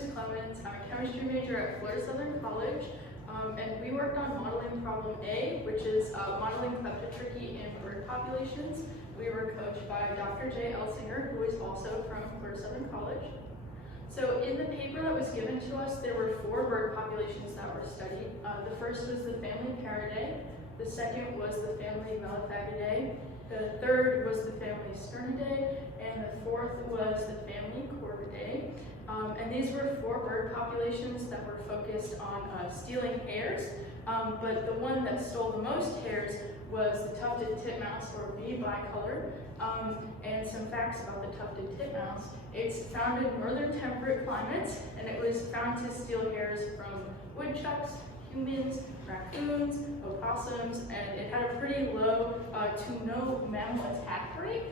is Clemens. I'm a chemistry major at Florida Southern College, and we worked on modeling problem A, which is modeling kleptotrichia in bird populations. We were coached by Dr. Elsinger, who is also from Florida Southern College. So in the paper that was given to us, there were 4 bird populations that were studied. The first was the family Paridae, the second was the family Melophagidae, the third was the family Sternidae, and the fourth was the family Corvidae. And these were 4 bird populations that were focused on stealing hares, but the one that stole the most hares was the tufted titmouse, or bee bicolor. And some facts about the tufted titmouse: it's found in northern temperate climates, and it was found to steal hares from woodchucks, humans, raccoons, opossums, and it had a pretty low to no mammal attack rate.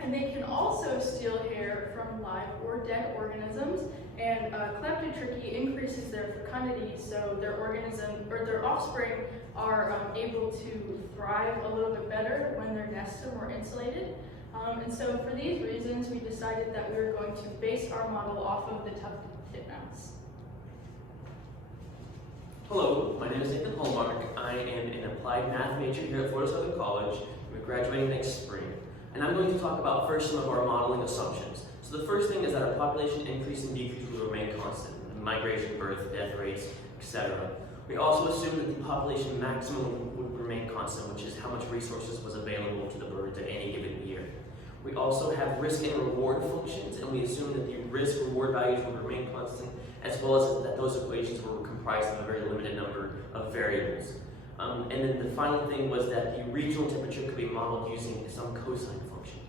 And they can also steal hair from live or dead organisms, and kleptotrichia increases their fecundity, so their organism or their offspring are able to thrive a little bit better when their nests are more insulated. And so for these reasons, we decided that we were going to base our model off of the tufted titmouse. Hello, my name is Hallmark. I am an applied math major here at Florida Southern College. We're graduating next spring. And I'm going to talk about first some of our modeling assumptions. So the first thing is that our population increase and decrease will remain constant: migration, birth, death rates, etc. We also assume that the population maximum would remain constant, which is how much resources was available to the birds at any given year. We also have risk and reward functions, and we assume that the risk-reward values will remain constant, as well as that those equations were comprised of a very limited number of variables. And then the final thing was that the regional temperature could be modeled using some cosine function.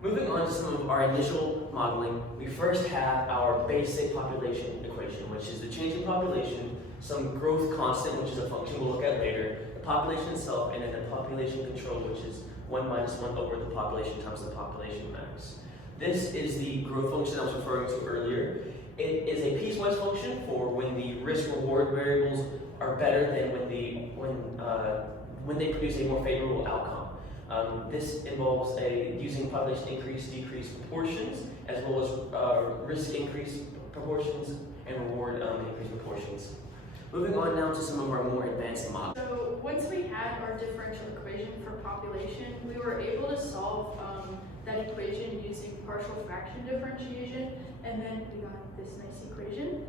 Moving on to some of our initial modeling, we first have our basic population equation, which is the change in population, some growth constant, which is a function we'll look at later, the population itself, and then the population control, which is 1 minus 1 over the population times the population max. This is the growth function I was referring to earlier. It is a piecewise function for when the risk-reward variables are better than when they produce a more favorable outcome. This involves using population increase-decrease proportions, as well as risk increase proportions and reward increase proportions. Moving on now to some of our more advanced models. So once we had our differential equation for population, we were able to solve that equation using partial fraction differentiation, and then we got this nice equation.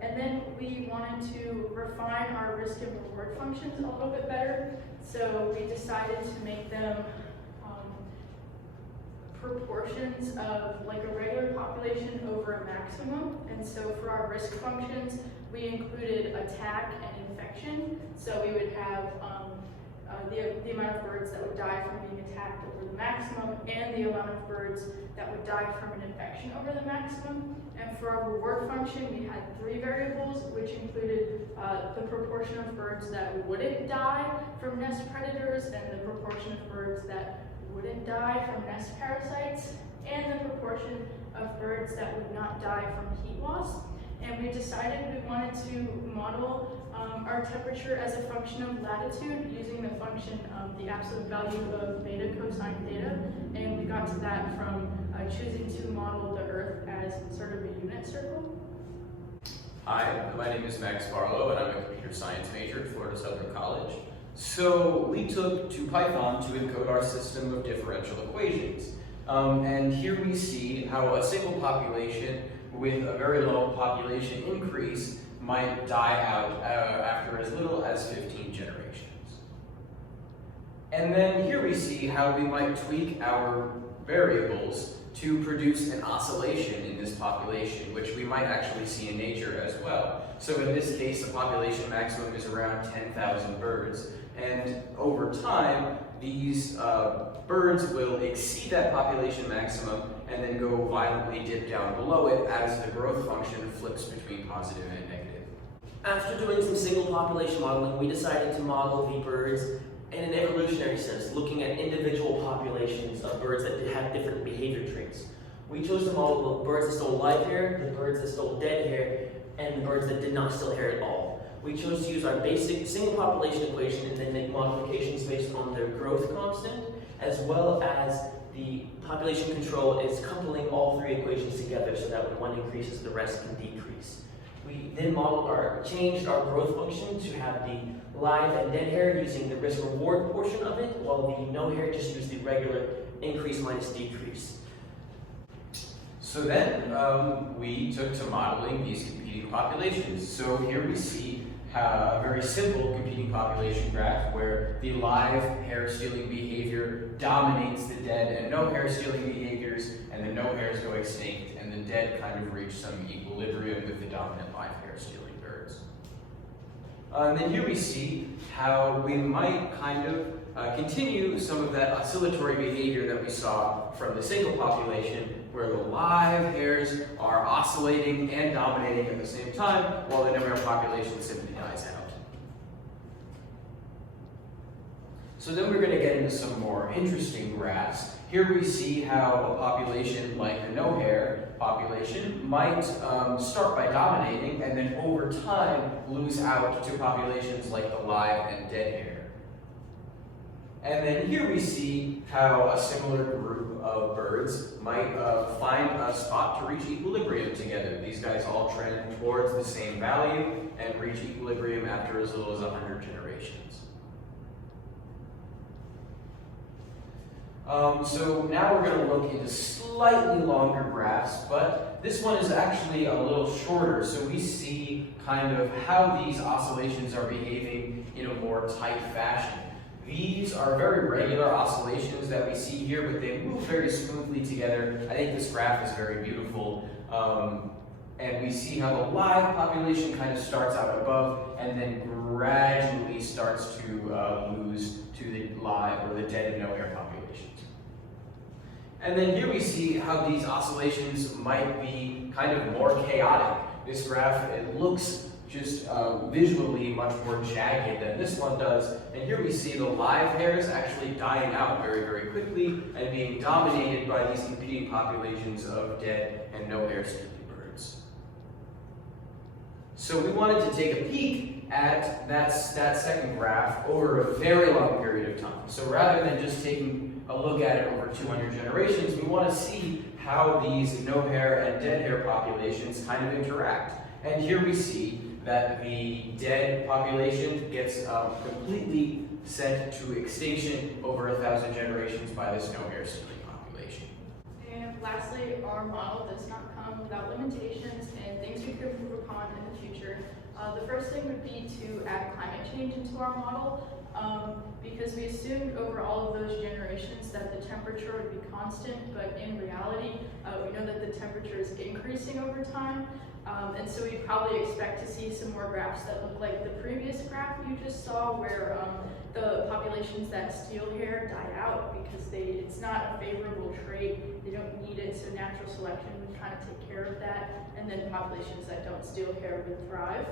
And then we wanted to refine our risk and reward functions a little bit better, so we decided to make them proportions of like a regular population over a maximum. And so for our risk functions, we included attack and infection. So we would have the amount of birds that would die from being attacked over the maximum, and the amount of birds that would die from an infection over the maximum. And for our reward function, we had 3 variables, which included the proportion of birds that wouldn't die from nest predators, and the proportion of birds that wouldn't die from nest parasites, and the proportion of birds that would not die from heat loss. And we decided we wanted to model our temperature as a function of latitude using the function of the absolute value of beta cosine theta, and we got to that from choosing to model the Earth as sort of a unit circle. Hi, my name is Max Barlow, and I'm a computer science major at Florida Southern College. So we took to Python to encode our system of differential equations. And here we see how a single population with a very low population increase might die out after as little as 15 generations. And then here we see how we might tweak our variables to produce an oscillation in this population, which we might actually see in nature as well. So in this case, the population maximum is around 10,000 birds, and over time, these birds will exceed that population maximum and then go violently dip down below it as the growth function flips between positive and negative. After doing some single population modeling, we decided to model the birds in an evolutionary sense, looking at individual populations of birds that have different behavior traits. We chose to model the birds that stole live hair, the birds that stole dead hair, and the birds that did not steal hair at all. We chose to use our basic single population equation and then make modifications based on their growth constant, as well as the population control is coupling all three equations together so that when one increases, the rest can decrease. We then changed our growth function to have the live and dead hair using the risk-reward portion of it, while the no hair just used the regular increase minus decrease. So then we took to modeling these competing populations. So here we see a very simple competing population graph where the live hair stealing behavior dominates the dead and no hair stealing behaviors, and the no hairs go extinct, and the dead kind of reach some equilibrium with the dominant live hair stealing birds. And then here we see how we might kind of continue some of that oscillatory behavior that we saw from the single population, where the live hairs are oscillating and dominating at the same time, while the no hair population simply dies out. So then we're going to get into some more interesting graphs. Here we see how a population like the no hair population might start by dominating and then over time lose out to populations like the live and dead hair. And then here we see how a similar group of birds might find a spot to reach equilibrium together. These guys all trend towards the same value and reach equilibrium after as little as 100 generations. So now we're going to look into slightly longer graphs, but this one is actually a little shorter, so we see kind of how these oscillations are behaving in a more tight fashion. These are very regular oscillations that we see here, but they move very smoothly together. I think this graph is very beautiful. And we see how the live population kind of starts out above and then gradually starts to lose to the live or the dead and no hair populations. And then here we see how these oscillations might be kind of more chaotic. This graph, it looks just visually much more jagged than this one does. And here we see the live hairs actually dying out very, very quickly and being dominated by these competing populations of dead and no hair stealing birds. So we wanted to take a peek at that second graph over a very long period of time. So rather than just taking a look at it over 200 generations, we want to see how these no hair and dead hair populations kind of interact. And here we see that the dead population gets completely sent to extinction over 1,000 generations by this no hair stealing population. And lastly, our model does not come without limitations and things we could improve upon in the future. The first thing would be to add climate change into our model, because we assumed over all of those generations that the temperature would be constant, but in reality, we know that the temperature is increasing over time. And so we probably expect to see some more graphs that look like the previous graph you just saw, where the populations that steal hair die out because it's not a favorable trait, they don't need it, so natural selection would kind of take care of that, and then populations that don't steal hair would thrive.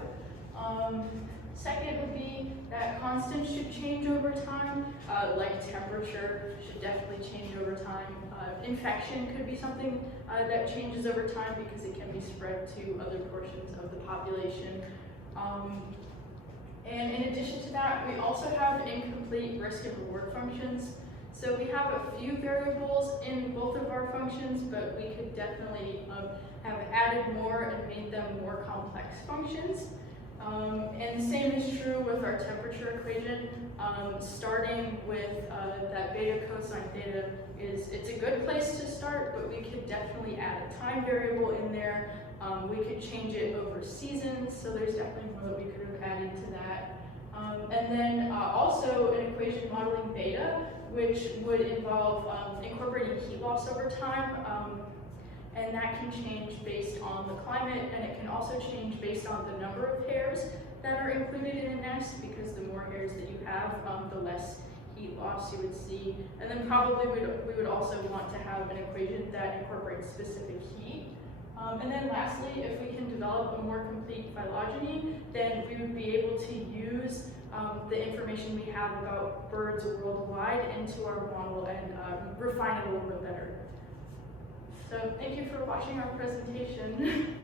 Second would be that constants should change over time, like temperature should definitely change over time. Infection could be something that changes over time because it can be spread to other portions of the population. And in addition to that, we also have incomplete risk and reward functions. So we have a few variables in both of our functions, but we could definitely have added more and made them more complex functions. And the same is true with our temperature equation. Starting with that beta cosine theta it's a good place to start, but we could definitely add a time variable in there. We could change it over seasons, so there's definitely more that we could have added to that. And then also an equation modeling beta, which would involve incorporating heat loss over time. And that can change based on the climate, and it can also change based on the number of hairs that are included in a nest, because the more hairs that you have, the less heat loss you would see. And then probably we would also want to have an equation that incorporates specific heat. And then lastly, if we can develop a more complete phylogeny, then we would be able to use the information we have about birds worldwide into our model and refine it a little bit better. So thank you for watching our presentation.